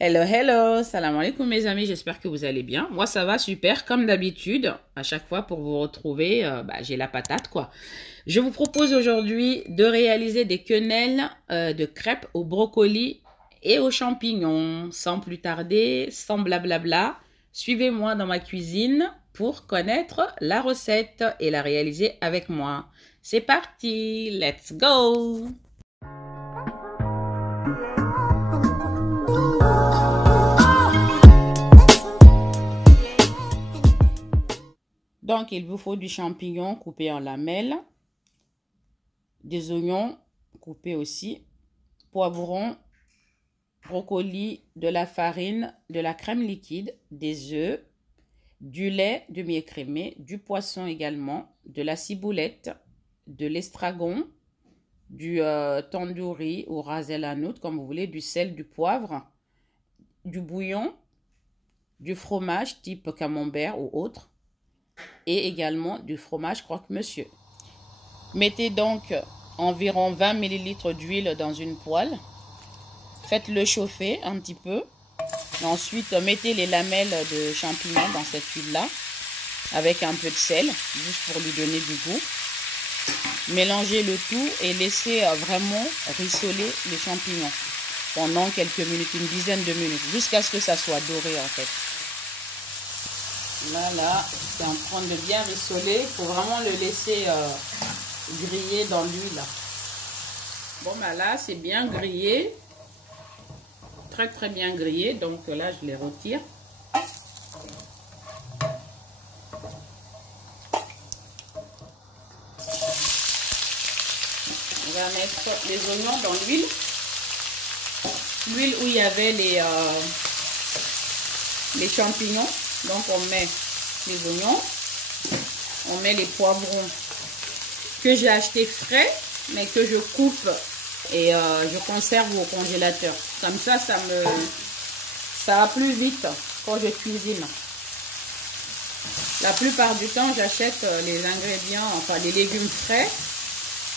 Hello, hello, salam alaikum mes amis, j'espère que vous allez bien. Moi ça va super, comme d'habitude, à chaque fois pour vous retrouver, j'ai la patate quoi. Je vous propose aujourd'hui de réaliser des quenelles de crêpes au brocoli et aux champignons. Sans plus tarder, sans blablabla, suivez-moi dans ma cuisine pour connaître la recette et la réaliser avec moi. C'est parti, let's go! Donc, il vous faut du champignon coupé en lamelles, des oignons coupés aussi, poivrons, brocoli, de la farine, de la crème liquide, des œufs, du lait demi-écrémé, du poisson également, de la ciboulette, de l'estragon, du tandoori ou ras el hanout, comme vous voulez, du sel, du poivre, du bouillon, du fromage type camembert ou autre, et également du fromage croque-monsieur. Mettez donc environ 20 ml d'huile dans une poêle. Faites-le chauffer un petit peu. Ensuite, mettez les lamelles de champignons dans cette huile-là avec un peu de sel, juste pour lui donner du goût. Mélangez le tout et laissez vraiment rissoler les champignons pendant quelques minutes, une dizaine de minutes, jusqu'à ce que ça soit doré en fait. Là, c'est en train de bien rissoler. Il faut vraiment le laisser griller dans l'huile. Bon, là, c'est bien grillé. Très, très bien grillé. Donc là, je les retire. On va mettre les oignons dans l'huile. L'huile où il y avait les champignons. Donc on met les oignons, on met les poivrons que j'ai acheté frais, mais que je coupe et je conserve au congélateur. Comme ça, ça va plus vite quand je cuisine. La plupart du temps, j'achète les ingrédients, enfin les légumes frais.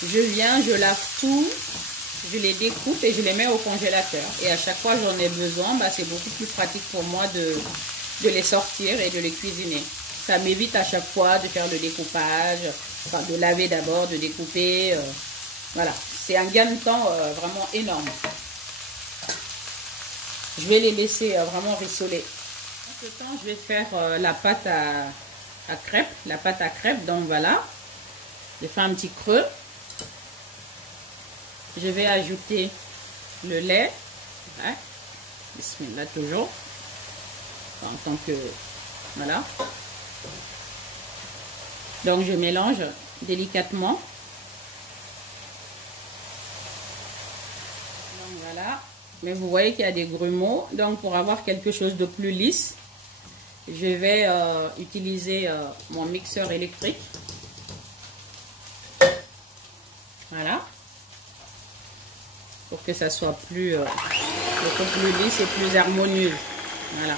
Je viens, je lave tout, je les découpe et je les mets au congélateur. Et à chaque fois j'en ai besoin, c'est beaucoup plus pratique pour moi de les sortir et de les cuisiner. Ça m'évite à chaque fois de faire le découpage, enfin de laver d'abord, de découper. Voilà, c'est un gain de temps vraiment énorme. Je vais les laisser vraiment rissoler. En ce temps, je vais faire la pâte à crêpes. La pâte à crêpes, donc voilà. Je fais un petit creux. Je vais ajouter le lait. Ouais. Bismillah toujours. En tant que voilà, donc je mélange délicatement. Donc voilà, mais vous voyez qu'il y a des grumeaux. Donc pour avoir quelque chose de plus lisse, je vais utiliser mon mixeur électrique. Voilà, pour que ça soit plus beaucoup plus lisse et plus harmonieux. Voilà.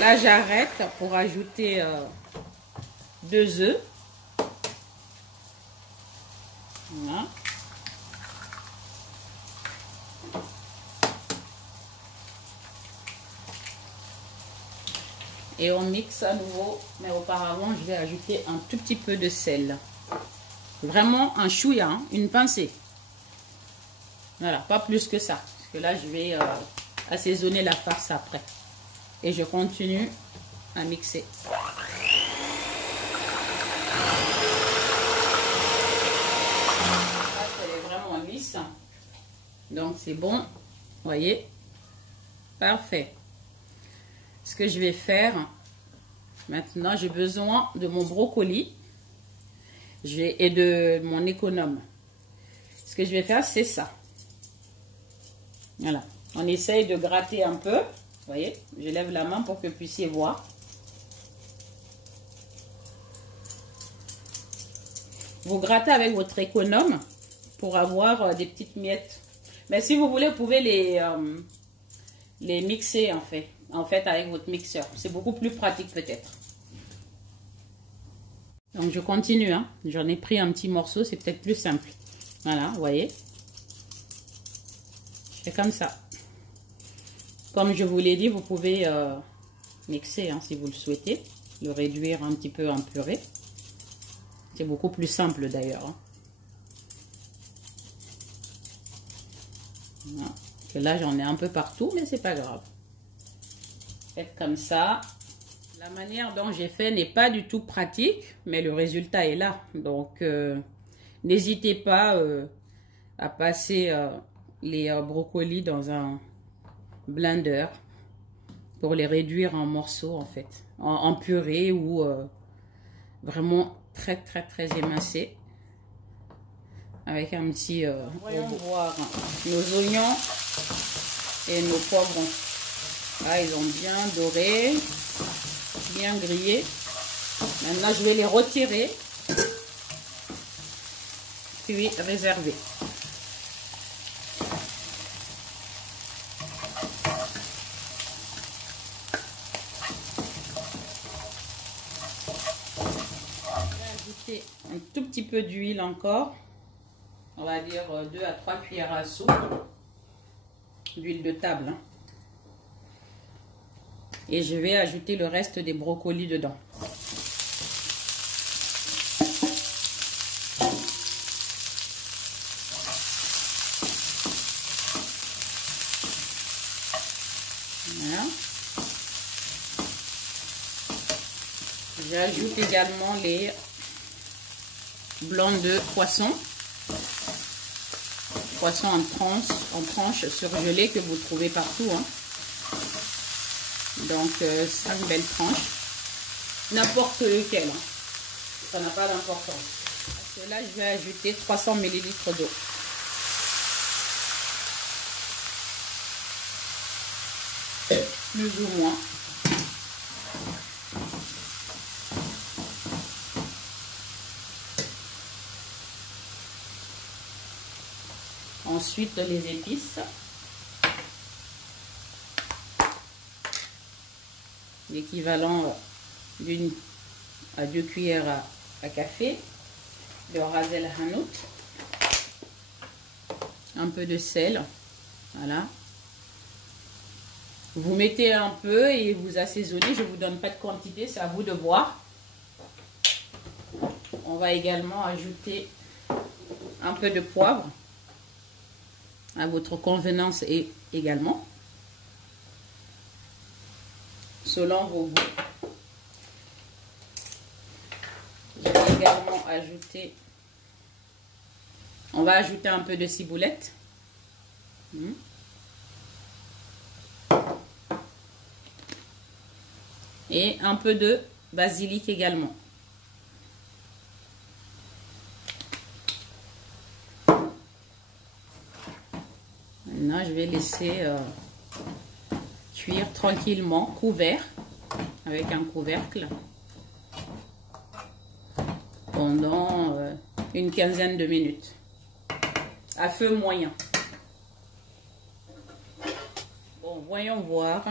Là, j'arrête pour ajouter 2 œufs. Voilà. Et on mixe à nouveau, mais auparavant, je vais ajouter un tout petit peu de sel. Vraiment un chouïa, hein, une pincée. Voilà, pas plus que ça. Parce que là, je vais assaisonner la farce après. Et je continue à mixer. Là, elle est vraiment lisse. Donc, c'est bon. Vous voyez? Parfait. Ce que je vais faire, maintenant, j'ai besoin de mon brocoli et de mon économe. Ce que je vais faire, c'est ça. Voilà. On essaye de gratter un peu. Vous voyez, je lève la main pour que vous puissiez voir. Vous grattez avec votre économe pour avoir des petites miettes. Mais si vous voulez, vous pouvez les mixer en fait avec votre mixeur. C'est beaucoup plus pratique peut-être. Donc je continue, hein. J'en ai pris un petit morceau, c'est peut-être plus simple. Voilà, vous voyez. Je fais comme ça. Comme je vous l'ai dit, vous pouvez mixer hein, si vous le souhaitez. Le réduire un petit peu en purée. C'est beaucoup plus simple d'ailleurs. Hein. Voilà. Que là j'en ai un peu partout, mais c'est pas grave. Faites comme ça. La manière dont j'ai fait n'est pas du tout pratique, mais le résultat est là. Donc, n'hésitez pas à passer les brocolis dans un blender pour les réduire en morceaux, en fait. En purée ou vraiment très, très, très émincé. Avec un petit... voyons voir nos oignons et nos poivrons. Là, ils ont bien doré. Bien grillé. Maintenant, je vais les retirer. Puis réserver. Je vais ajouter un tout petit peu d'huile encore. On va dire 2 à 3 cuillères à soupe d'huile de table. Hein. Et je vais ajouter le reste des brocolis dedans. Voilà. J'ajoute également les blancs de poisson. Poisson en tranches surgelées que vous trouvez partout. Hein. Donc 5 belles tranches. N'importe lequel. Hein. Ça n'a pas d'importance. Parce que là, je vais ajouter 300 ml d'eau. Plus ou moins. Ensuite, les épices. L'équivalent d'1 à 2 cuillères à café de ras el hanout. Un peu de sel. Voilà. Vous mettez un peu et vous assaisonnez. Je ne vous donne pas de quantité, c'est à vous de voir. On va également ajouter un peu de poivre à votre convenance et également selon vos goûts. Je vais également ajouter, on va ajouter un peu de ciboulette. Et un peu de basilic également. Maintenant, je vais laisser cuire tranquillement, couvert, avec un couvercle, pendant une quinzaine de minutes, à feu moyen. Bon, voyons voir.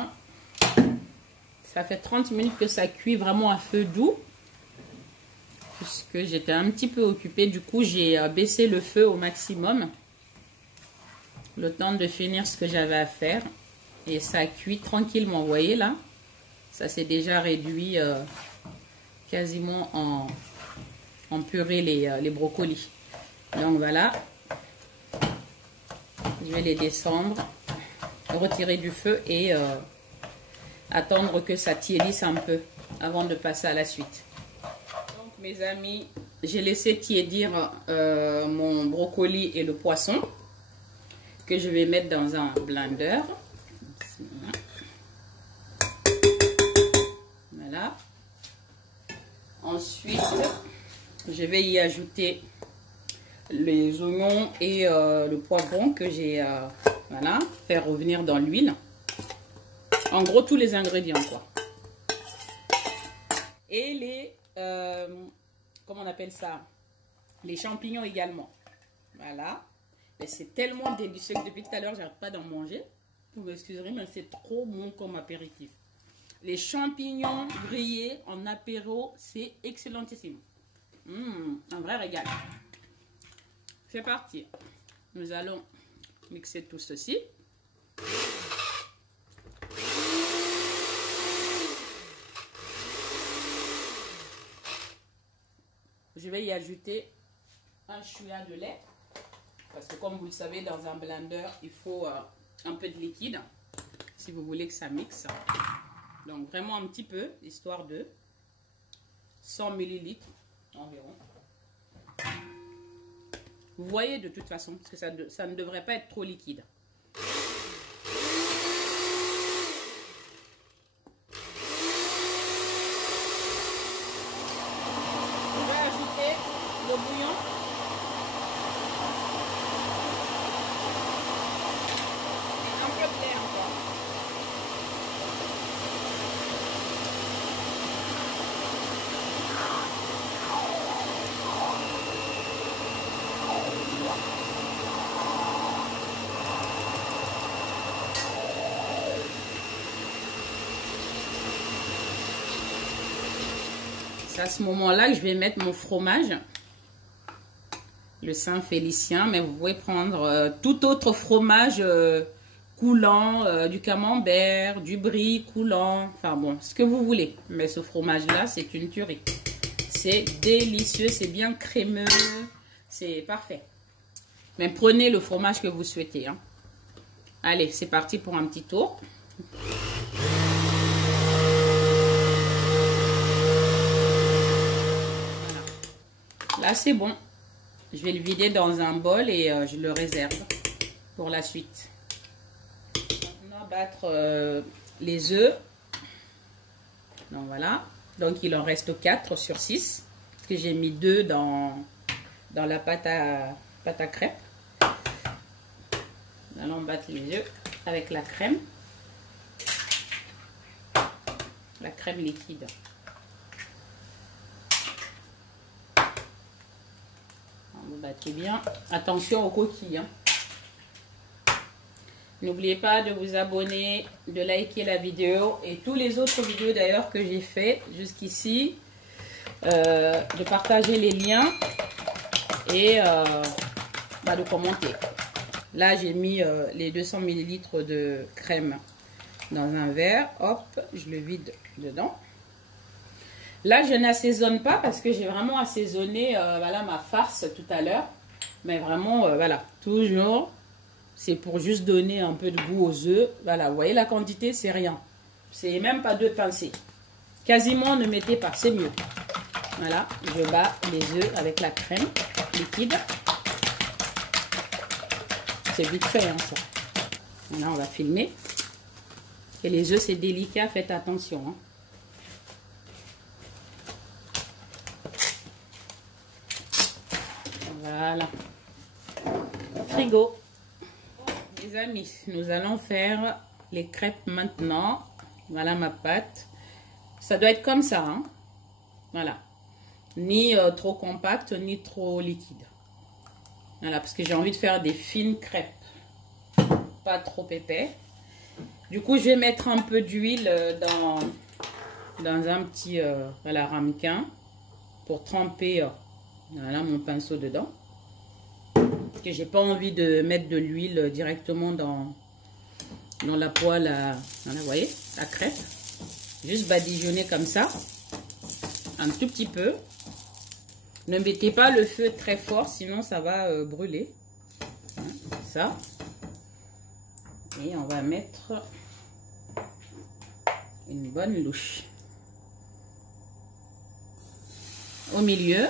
Ça fait 30 minutes que ça cuit vraiment à feu doux, puisque j'étais un petit peu occupée. Du coup, j'ai baissé le feu au maximum, le temps de finir ce que j'avais à faire. Et ça cuit tranquillement, vous voyez là, ça s'est déjà réduit quasiment en purée les brocolis. Donc voilà, je vais les descendre, retirer du feu et attendre que ça tiédisse un peu avant de passer à la suite. Donc mes amis, j'ai laissé tiédir mon brocoli et le poisson que je vais mettre dans un blender. Voilà. Ensuite, je vais y ajouter les oignons et le poivron que j'ai voilà, fait revenir dans l'huile. En gros, tous les ingrédients, quoi. Et les, comment on appelle ça? Les champignons également. Voilà. Et c'est tellement délicieux que depuis tout à l'heure, j'arrête pas d'en manger. Vous m'excuserez, mais c'est trop bon comme apéritif. Les champignons grillés en apéro, c'est excellentissime. Un vrai régal. C'est parti. Nous allons mixer tout ceci. Je vais y ajouter un chouïa de lait. Parce que comme vous le savez, dans un blender, il faut un peu de liquide. Si vous voulez que ça mixe. Donc vraiment un petit peu, histoire de 100 ml environ. Vous voyez de toute façon, parce que ça ne devrait pas être trop liquide. Je vais ajouter le bouillon. Un peu de lait encore. C'est à ce moment-là que je vais mettre mon fromage, le Saint-Félicien, mais vous pouvez prendre tout autre fromage coulant, du camembert, du brie coulant, enfin bon, ce que vous voulez. Mais ce fromage-là, c'est une tuerie. C'est délicieux, c'est bien crémeux, c'est parfait. Mais prenez le fromage que vous souhaitez. Hein. Allez, c'est parti pour un petit tour. Là, c'est bon. Je vais le vider dans un bol et je le réserve pour la suite. Maintenant, battre les œufs. Donc, voilà. Donc, il en reste 4 sur 6. Parce que j'ai mis 2 dans la pâte à crêpes. Nous allons battre les œufs avec la crème. La crème liquide. Vous battez bien. Attention aux coquilles. Hein. N'oubliez pas de vous abonner, de liker la vidéo et tous les autres vidéos d'ailleurs que j'ai fait jusqu'ici. De partager les liens et de commenter. Là, j'ai mis les 200 ml de crème dans un verre. Hop, je le vide dedans. Là, je n'assaisonne pas parce que j'ai vraiment assaisonné voilà, ma farce tout à l'heure. Mais vraiment, voilà, toujours, c'est pour juste donner un peu de goût aux œufs. Voilà, vous voyez la quantité, c'est rien. C'est même pas 2 pincées. Quasiment, ne mettez pas, c'est mieux. Voilà, je bats les œufs avec la crème liquide. C'est vite fait, hein, ça. Là, on va filmer. Et les œufs, c'est délicat, faites attention. Hein. Voilà. Frigo. Les amis, nous allons faire les crêpes maintenant. Voilà ma pâte. Ça doit être comme ça. Hein. Voilà. Ni trop compact, ni trop liquide. Voilà, parce que j'ai envie de faire des fines crêpes. Pas trop épais. Du coup, je vais mettre un peu d'huile dans un petit voilà, ramequin pour tremper voilà, mon pinceau dedans. Parce que j'ai pas envie de mettre de l'huile directement dans la poêle à, voilà, vous voyez, à crêpe. Juste badigeonner comme ça. Un tout petit peu. Ne mettez pas le feu très fort, sinon ça va brûler. Hein, ça. Et on va mettre une bonne louche. Au milieu.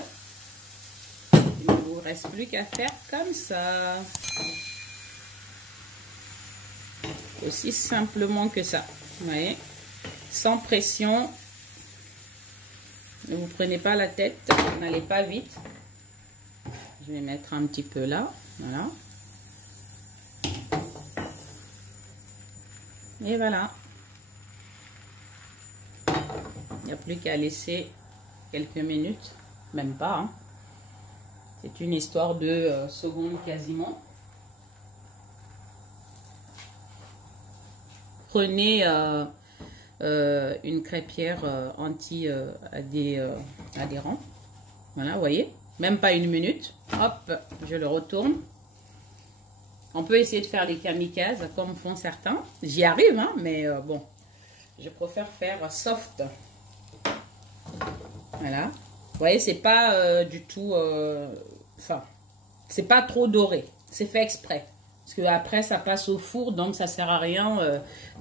Il ne vous reste plus qu'à faire comme ça. Aussi simplement que ça. Vous voyez? Sans pression. Ne vous prenez pas la tête, n'allez pas vite. Je vais mettre un petit peu là, voilà. Et voilà. Il n'y a plus qu'à laisser quelques minutes, même pas. Hein. C'est une histoire de secondes quasiment. Prenez une crêpière anti-adhérent. Voilà, vous voyez, même pas une minute. Hop, je le retourne. On peut essayer de faire les kamikazes comme font certains. J'y arrive, hein, mais bon, je préfère faire soft. Voilà. Vous voyez, c'est pas du tout... Enfin, c'est pas trop doré. C'est fait exprès. Parce que après, ça passe au four, donc ça sert à rien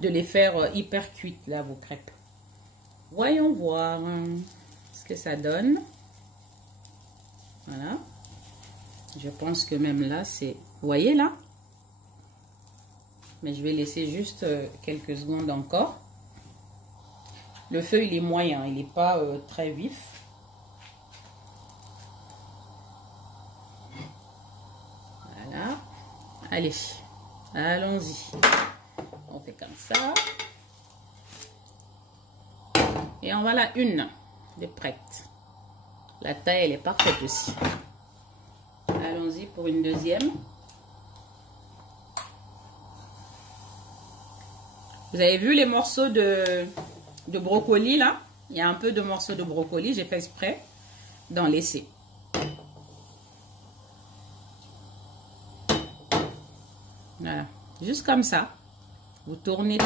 de les faire hyper cuites, là, vos crêpes. Voyons voir ce que ça donne. Voilà. Je pense que même là, c'est... Vous voyez, là? Mais je vais laisser juste quelques secondes encore. Le feu, il est moyen, il n'est pas très vif. Voilà. Allez, allons-y. On fait comme ça. Et en voilà une de prête. La taille, elle est parfaite aussi. Allons-y pour une deuxième. Vous avez vu les morceaux de brocoli là? Il y a un peu de morceaux de brocoli, j'ai fait exprès d'en laisser. Voilà, juste comme ça. Vous tournez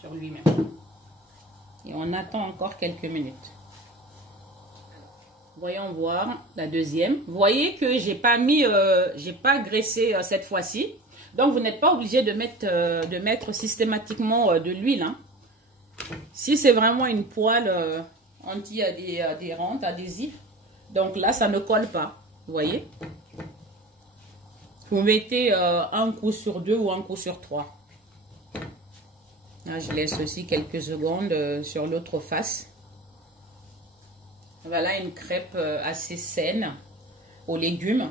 sur lui-même. Et on attend encore quelques minutes. Voyons voir la deuxième. Vous voyez que j'ai pas graissé cette fois-ci. Donc, vous n'êtes pas obligé de mettre systématiquement de l'huile. Hein. Si c'est vraiment une poêle anti-adhérente, adhésive, donc là, ça ne colle pas. Vous voyez? Vous mettez un coup sur 2 ou un coup sur 3. Là, je laisse aussi quelques secondes sur l'autre face. Voilà une crêpe assez saine aux légumes.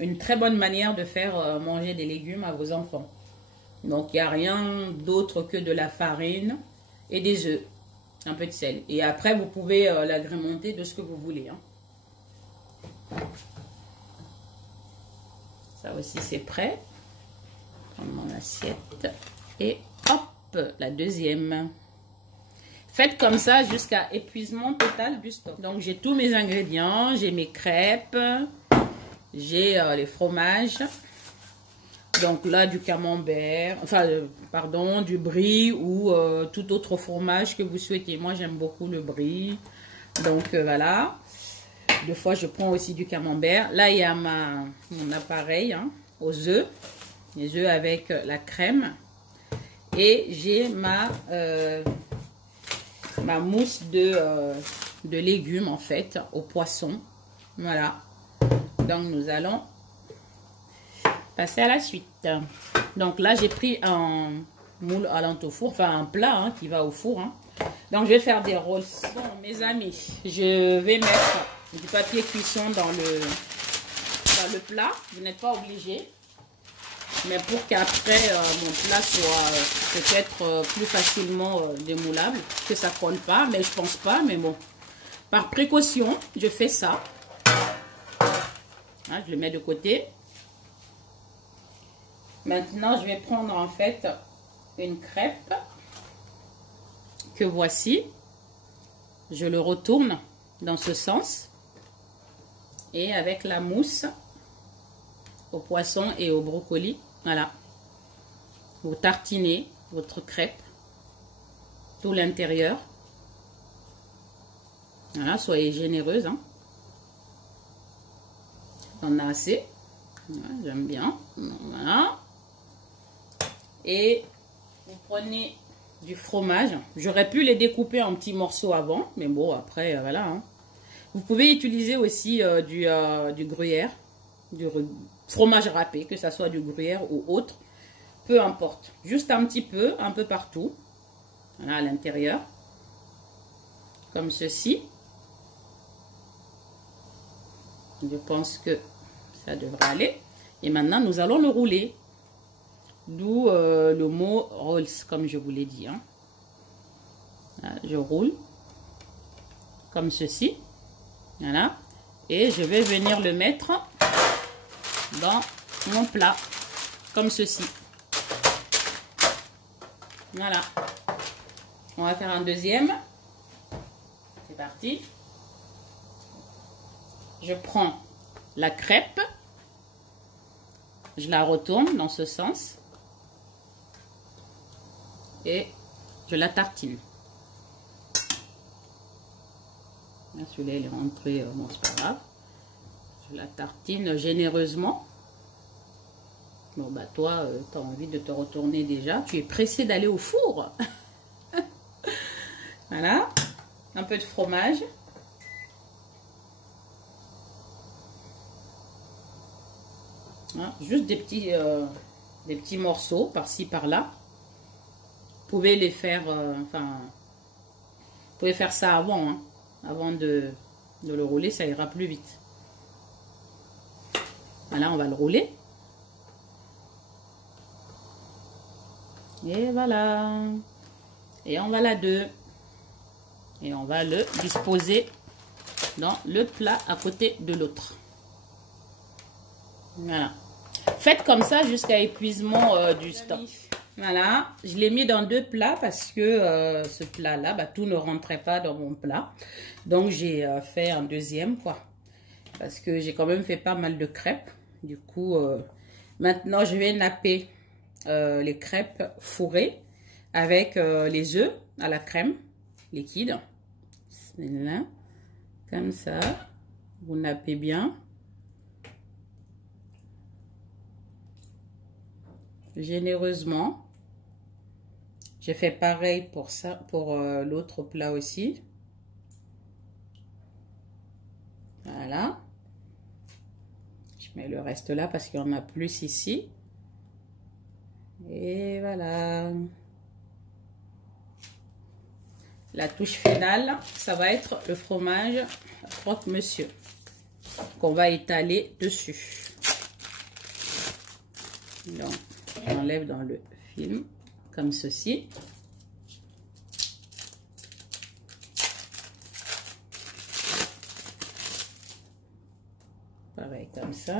Une très bonne manière de faire manger des légumes à vos enfants. Donc, il n'y a rien d'autre que de la farine et des œufs. Un peu de sel. Et après, vous pouvez l'agrémenter de ce que vous voulez. Hein. Ça aussi, c'est prêt. Prendre mon assiette. Et hop, la deuxième. Faites comme ça jusqu'à épuisement total du stock. Donc, j'ai tous mes ingrédients. J'ai mes crêpes. J'ai les fromages. Donc là, du camembert. Enfin, pardon, du brie ou tout autre fromage que vous souhaitez. Moi, j'aime beaucoup le brie. Donc, voilà. Des fois, je prends aussi du camembert. Là, il y a mon appareil hein, aux œufs. Les œufs avec la crème. Et j'ai ma mousse de légumes, en fait, au poisson. Voilà. Donc, nous allons passer à la suite. Donc, là, j'ai pris un moule allant au four. Enfin, un plat hein, qui va au four. Hein. Donc, je vais faire des rolls. Bon, mes amis, je vais mettre du papier cuisson dans le plat. Vous n'êtes pas obligé. Mais pour qu'après, mon plat soit peut-être plus facilement démoulable. Que ça ne colle pas. Mais je pense pas. Mais bon, par précaution, je fais ça. Hein, je le mets de côté. Maintenant, je vais prendre en fait une crêpe que voici. Je le retourne dans ce sens. Et avec la mousse au poisson et au brocoli, voilà. Vous tartinez votre crêpe, tout l'intérieur. Voilà, soyez généreuse. Hein. On a assez. Voilà, j'aime bien. Voilà. Et vous prenez du fromage. J'aurais pu les découper en petits morceaux avant. Mais bon, après, voilà. Hein. Vous pouvez utiliser aussi du gruyère. Du fromage râpé, que ce soit du gruyère ou autre. Peu importe. Juste un petit peu, un peu partout. Voilà, à l'intérieur. Comme ceci. Je pense que ça devrait aller. Et maintenant, nous allons le rouler. D'où le mot rolls, comme je vous l'ai dit. Hein. Voilà, je roule comme ceci. Voilà. Et je vais venir le mettre dans mon plat. Comme ceci. Voilà. On va faire un deuxième. C'est parti. Je prends la crêpe, je la retourne dans ce sens et je la tartine. Celui-là, il est rentré, bon, c'est pas grave. Je la tartine généreusement. Bon, bah toi, tu as envie de te retourner déjà. Tu es pressé d'aller au four. Voilà. Un peu de fromage. Hein, juste des petits morceaux par-ci, par-là. Vous pouvez les faire, vous pouvez faire ça avant, hein, avant de le rouler, ça ira plus vite. Voilà, on va le rouler. Et voilà. Et on va la deux. Et on va le disposer dans le plat à côté de l'autre. Voilà. Faites comme ça jusqu'à épuisement du stock. Voilà. Je l'ai mis dans deux plats parce que ce plat-là, bah, tout ne rentrait pas dans mon plat. Donc, j'ai fait un deuxième, quoi. Parce que j'ai quand même fait pas mal de crêpes. Du coup, maintenant, je vais napper les crêpes fourrées avec les œufs à la crème liquide. Là, comme ça. Vous nappez bien. Généreusement. J'ai fait pareil pour ça, pour l'autre plat aussi. Voilà. Je mets le reste là parce qu'il y en a plus ici. Et voilà. La touche finale, ça va être le fromage croque-monsieur qu'on va étaler dessus. Donc, j'enlève dans le film comme ceci. Pareil comme ça.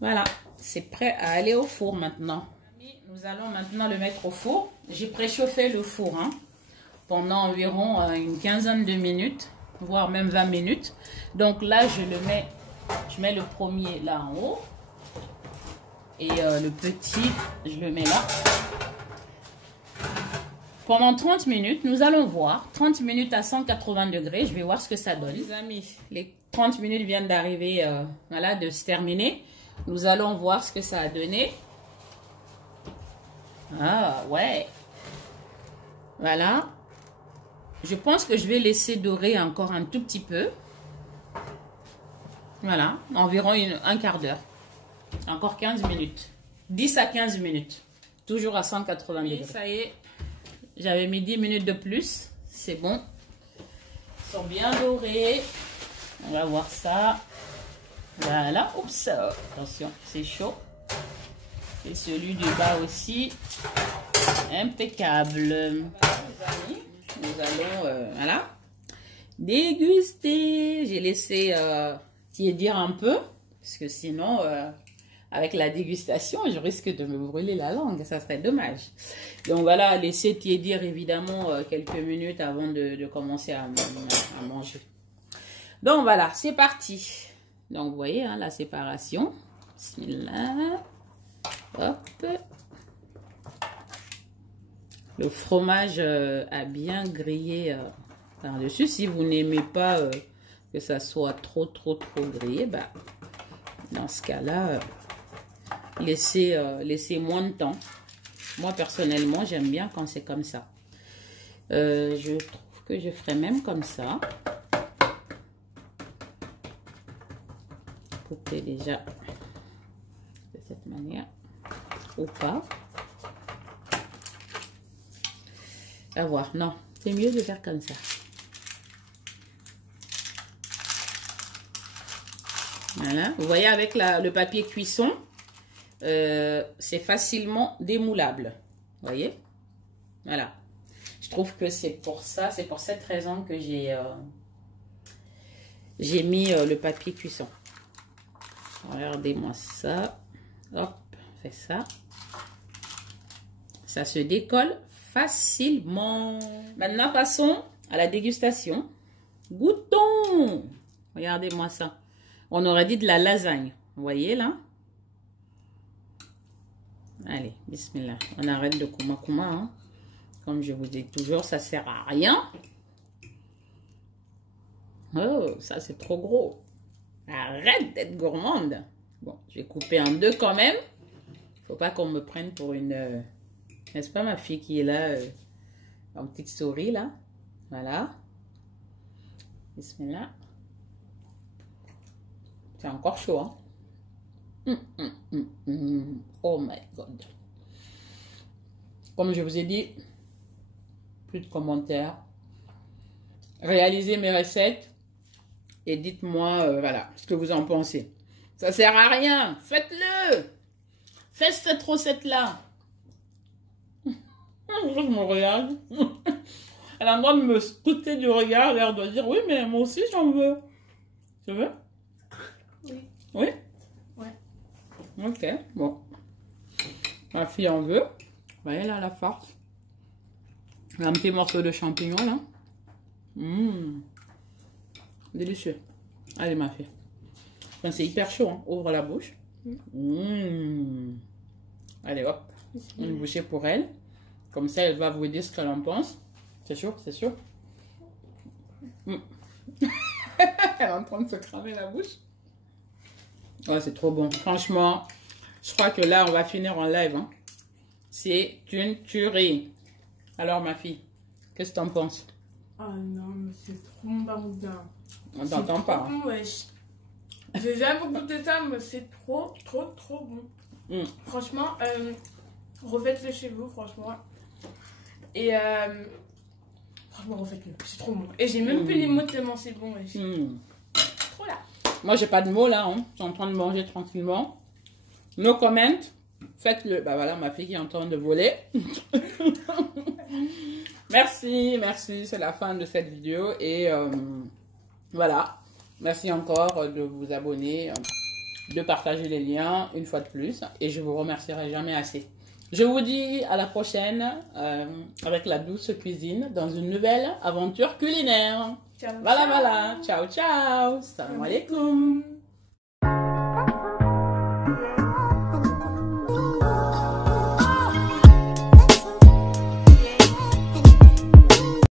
Voilà, c'est prêt à aller au four maintenant. Nous allons maintenant le mettre au four. J'ai préchauffé le four pendant environ une quinzaine de minutes, voire même 20 minutes. Donc là, je mets le premier là en haut. Et le petit, je le mets là. Pendant 30 minutes, nous allons voir. 30 minutes à 180 degrés. Je vais voir ce que ça donne. Les amis, les 30 minutes viennent d'arriver, voilà, de se terminer. Nous allons voir ce que ça a donné. Ah, ouais. Voilà. Je pense que je vais laisser dorer encore un tout petit peu. Voilà, environ un quart d'heure. Encore 15 minutes. 10 à 15 minutes. Toujours à 180 degrés. Ça y est. J'avais mis 10 minutes de plus. C'est bon. Ils sont bien dorés. On va voir ça. Voilà. Oups. Attention, c'est chaud. Et celui du bas aussi. Impeccable. Nous allons, voilà, déguster. J'ai laissé tiédir un peu. Parce que sinon, avec la dégustation, je risque de me brûler la langue. Ça serait dommage. Donc voilà, laisser tiédir évidemment quelques minutes avant de commencer à manger. Donc voilà, c'est parti. Donc vous voyez la séparation. Bismillah. Hop. Le fromage a bien grillé par-dessus. Si vous n'aimez pas que ça soit trop grillé, bah, dans ce cas-là, laissez moins de temps. Moi, personnellement, j'aime bien quand c'est comme ça. Je trouve que je ferais même comme ça. Couper déjà de cette manière. Ou pas. À voir. Non, c'est mieux de faire comme ça. Voilà. Vous voyez, avec le papier cuisson, c'est facilement démoulable. Vous voyez? Voilà. Je trouve que c'est pour ça, c'est pour cette raison que j'ai mis le papier cuisson. Regardez-moi ça. Hop, on fait ça. Ça se décolle facilement. Maintenant, passons à la dégustation. Goûtons! Regardez-moi ça. On aurait dit de la lasagne. Vous voyez là? Allez, bismillah. On arrête de kuma kuma. Hein. Comme je vous dis toujours, ça sert à rien. Oh, ça c'est trop gros. Arrête d'être gourmande. Bon, je vais couper en deux quand même. Faut pas qu'on me prenne pour une... N'est-ce pas ma fille qui est là, en petite souris là. Voilà. Bismillah. C'est encore chaud, hein. Oh my God. Comme je vous ai dit, plus de commentaires. Réalisez mes recettes et dites-moi, voilà, ce que vous en pensez. Ça sert à rien. Faites-le. Faites cette recette-là. Je me regarde. Elle a le droit de me scruter du regard, l'air de dire oui, mais moi aussi j'en veux. Tu veux? Oui. Oui? Ouais. Ok, bon. Ma fille en veut. Vous voyez là la farce. Un petit morceau de champignon là. Délicieux. Allez ma fille. Enfin, c'est hyper chaud, hein. Ouvre la bouche. Allez hop. Une bouchée pour elle. Comme ça, elle va vous dire ce qu'elle en pense. C'est sûr, c'est sûr. Elle est en train de se cramer la bouche. Oh, c'est trop bon. Franchement, je crois que là, on va finir en live. Hein. C'est une tuerie. Alors, ma fille, qu'est-ce que tu en penses? Ah non, mais c'est trop bon. On t'entend pas. Bon, wesh. J'ai jamais goûté ça, mais c'est trop bon. Franchement, refaites-le chez vous, franchement. Et franchement, refaites-le. C'est trop bon. Et j'ai même plus les mots tellement c'est bon, wesh. Trop là. Moi, j'ai pas de mots là. Hein. Je suis en train de manger tranquillement. No comment. Faites-le. Bah voilà, ma fille qui est en train de voler. Merci, merci. C'est la fin de cette vidéo. Et voilà. Merci encore de vous abonner, de partager les liens une fois de plus. Et je vous remercierai jamais assez. Je vous dis à la prochaine avec la douce cuisine dans une nouvelle aventure culinaire. Ciao, Voilà, ciao. voilà. Ciao, ciao. Salam alaikum.